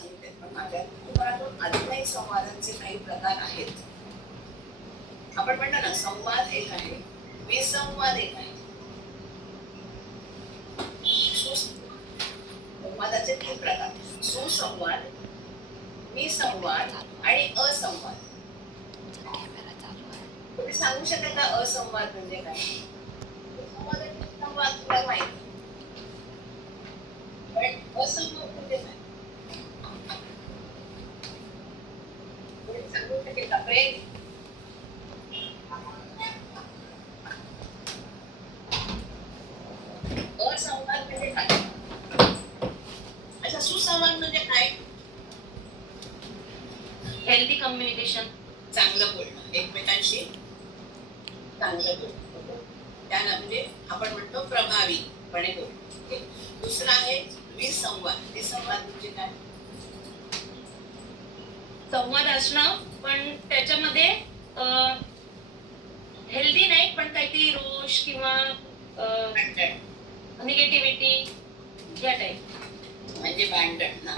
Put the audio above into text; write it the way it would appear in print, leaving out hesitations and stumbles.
सांगितले, पण माझ्या दृष्टिकोनातून अजूनही संवादाचे काही प्रकार आहेत. आपण म्हणतो ना, संवाद एक आहे, विसंवाद एक आहे. संवादाचे 3 प्रकार: सुसंवाद, विसंवाद आणि असंवाद. तुम्ही सांगू शकाल का असंवाद म्हणजे काय? सुसंवाद आणि विसंवाद तुला माहिती, पण असंवाद म्हणजे काय? कोणी सांगू शकेल का? प्रेम असंवाद म्हणजे काय? अच्छा, सुसंवाद म्हणजे काय? Healthy communication. चांगलं बोलणं, एकमेकांशी चांगलं बोलणं. त्याला म्हणजे आपण म्हणतो प्रभावीपणे बोलणं. ओके. दुसरं आहे विसंवाद. विसंवाद म्हणजे काय? संवाद असणं, पण त्याच्यामध्ये हेल्दी नाही, पण काहीतरी रोष किंवा भांडण निगेटिव्हिटी या टाईप. म्हणजे भांडण ना.